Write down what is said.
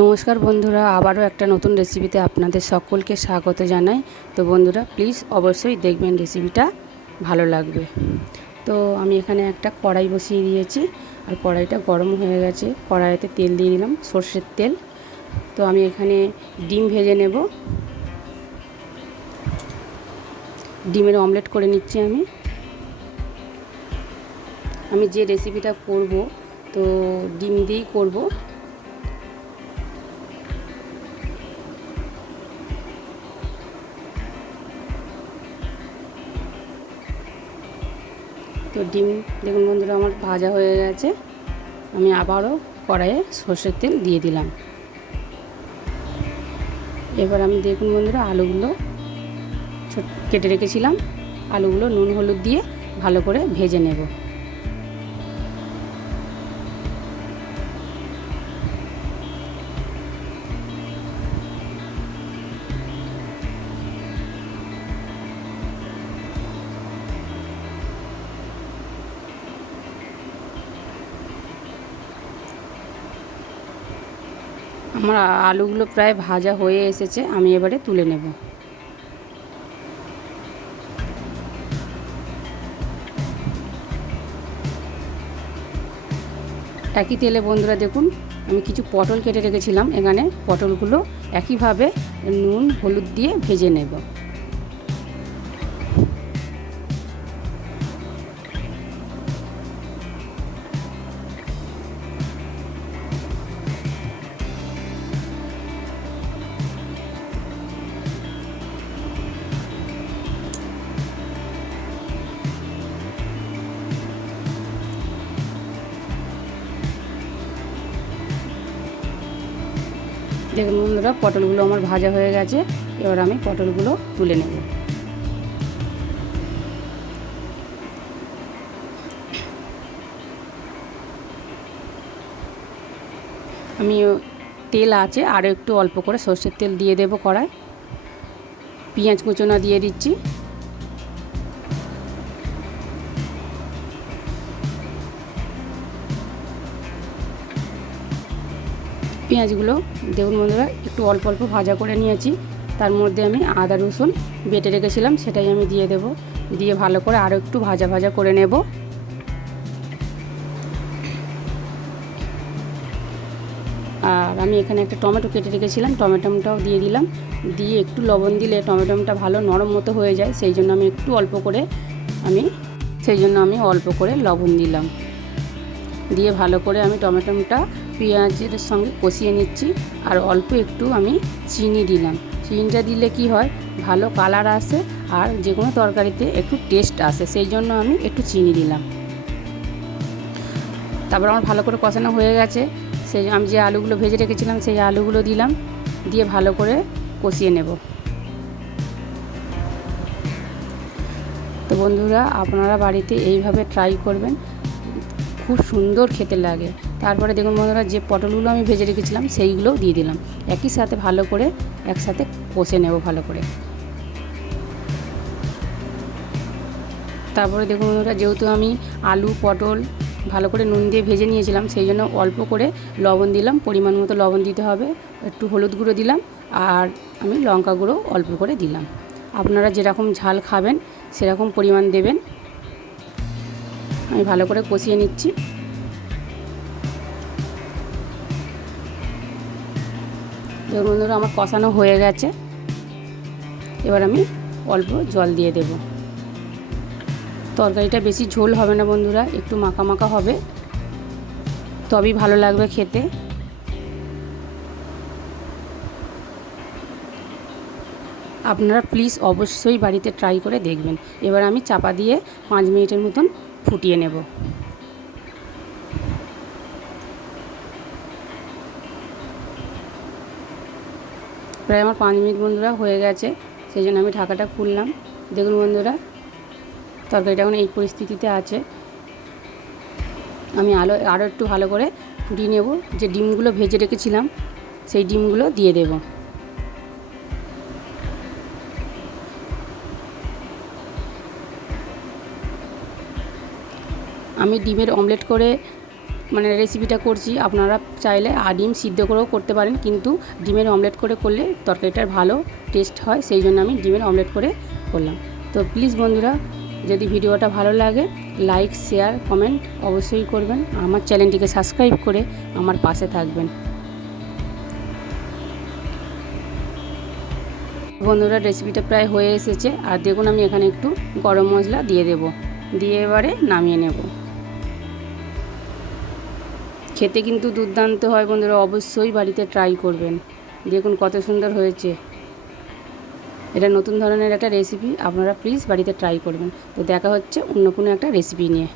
নমস্কার বন্ধুরা, আবারও একটা নতুন রেসিপিতে আপনাদের সকলকে স্বাগত জানাই। তো বন্ধুরা প্লিজ অবশ্যই দেখবেন রেসিপিটা ভালো লাগবে। তো আমি এখানে একটা কড়াই বসিয়ে দিয়েছি, আর কড়াইটা গরম হয়ে গেছে। কড়াইতে তেল দিয়ে দিলাম, সর্ষের তেল। তো আমি এখানে ডিম ভেজে নেব। ডিমের অমলেট করে নিচ্ছি আমি। আমি যে রেসিপিটা করব, তো ডিম দিয়েই করব। ডিম। দেখুন বন্ধুরা, আমার ভাজা হয়ে গেছে। আমি আবারও কড়াইয়ে সর্ষের তেল দিয়ে দিলাম। এবার আমি দেখুন বন্ধুরা, আলুগুলো কেটে রেখেছিলাম। আলুগুলো নুন হলুদ দিয়ে ভালো করে ভেজে নেব। আমার আলুগুলো প্রায় ভাজা হয়ে এসেছে, আমি এবারে তুলে নেব। একই তেলে বন্ধুরা দেখুন, আমি কিছু পটল কেটে রেখেছিলাম, এখানে পটলগুলো একইভাবে নুন, হলুদ দিয়ে ভেজে নেব। দেখুন বন্ধুরা, পটলগুলো আমার ভাজা হয়ে গেছে। এবার আমি পটলগুলো তুলে নেব। আমি তেল আছে, আরও একটু অল্প করে সর্ষের তেল দিয়ে দেবো কড়ায় পেঁয়াজ কুচোনা দিয়ে দিচ্ছি। পেঁয়াজগুলো দেখুন বন্ধুরা, একটু অল্প অল্প ভাজা করে নিয়েছি। তার মধ্যে আমি আদা রসুন বেটে রেখেছিলাম, সেটাই আমি দিয়ে দেব। দিয়ে ভালো করে আরও একটু ভাজা ভাজা করে নেব। আর আমি এখানে একটা টমেটো কেটে রেখেছিলাম, টমেটোটাও দিয়ে দিলাম। দিয়ে একটু লবণ দিলে টমেটোটা ভালো নরম মতো হয়ে যায়, সেই জন্য আমি একটু অল্প করে আমি, সেই জন্য আমি অল্প করে লবণ দিলাম। দিয়ে ভালো করে আমি টমেটোটা পেঁয়াজের সঙ্গে কষিয়ে নিচ্ছি আর অল্প একটু আমি চিনি দিলাম। চিনিটা দিলে কি হয়? ভালো কালার আসে আর যে কোনো তরকারিতে একটু টেস্ট আসে, সেই জন্য আমি একটু চিনি দিলাম। তারপর আমার ভালো করে কষানো হয়ে গেছে। সেই আমি যে আলুগুলো ভেজে রেখেছিলাম, সেই আলুগুলো দিলাম। দিয়ে ভালো করে কষিয়ে নেব। তো বন্ধুরা, আপনারা বাড়িতে এইভাবে ট্রাই করবেন। খুব সুন্দর খেতে লাগে। তারপরে দেখুন বন্ধুরা, যে পটলগুলো আমি ভেজে রেখেছিলাম, সেইগুলোও দিয়ে দিলাম। একই সাথে ভালো করে একসাথে কষে নেব ভালো করে। তারপরে দেখুন বন্ধুরা, যেহেতু আমি আলু, পটল ভালো করে নুন দিয়ে ভেজে নিয়েছিলাম, সেই জন্য অল্প করে লবণ দিলাম। পরিমাণ মতো লবণ দিতে হবে, একটু হলুদ গুঁড়ো দিলাম, আর আমি লঙ্কা গুঁড়ো অল্প করে দিলাম। আপনারা যেরকম ঝাল খাবেন, সেরকম পরিমাণ দেবেন। আমি ভালো করে কষিয়ে নিচ্ছি। দেখুন বন্ধুরা, আমার কষানো হয়ে গেছে। এবার আমি অল্প জল দিয়ে দেব। তরকারিটা বেশি ঝোল হবে না বন্ধুরা, একটু মাখা মাখা হবে। তবেই ভালো লাগবে খেতে। আপনারা প্লিজ অবশ্যই বাড়িতে ট্রাই করে দেখবেন। এবার আমি চাপা দিয়ে পাঁচ মিনিটের মতন ফুটিয়ে নেব। প্রায় আমার পাঁচ মিনিট বন্ধুরা হয়ে গেছে, সেই জন্য আমি ঢাকাটা খুললাম। দেখুন বন্ধুরা, তরকারিটা এখন এই পরিস্থিতিতে আছে। আমি আলো আরও একটু ভালো করে ফুটিয়ে নেব। যে ডিমগুলো ভেজে রেখেছিলাম, সেই ডিমগুলো দিয়ে দেব। আমি ডিমের অমলেট করে মানে রেসিপিটা করছি, আপনারা চাইলে ডিম সিদ্ধ করেও করতে পারেন, কিন্তু ডিমের অমলেট করে করলে তরকারিটার ভালো টেস্ট হয়, সেই জন্য আমি ডিমের অমলেট করে করলাম। তো প্লিজ বন্ধুরা, যদি ভিডিওটা ভালো লাগে লাইক শেয়ার কমেন্ট অবশ্যই করবেন, আমার চ্যানেলটিকে সাবস্ক্রাইব করে আমার পাশে থাকবেন। বন্ধুরা রেসিপিটা প্রায় হয়ে এসেছে, আর দেখুন আমি এখানে একটু গরম মশলা দিয়ে দেব, দিয়ে এবারে নামিয়ে নেব। খেতে কিন্তু দুর্দান্ত হয় বন্ধুরা, অবশ্যই বাড়িতে ট্রাই করবেন। দেখুন কত সুন্দর হয়েছে। এটা নতুন ধরনের একটা রেসিপি আপনারা প্লিজ বাড়িতে ট্রাই করবেন। তো দেখা হচ্ছে অন্য কোনো একটা রেসিপি নিয়ে।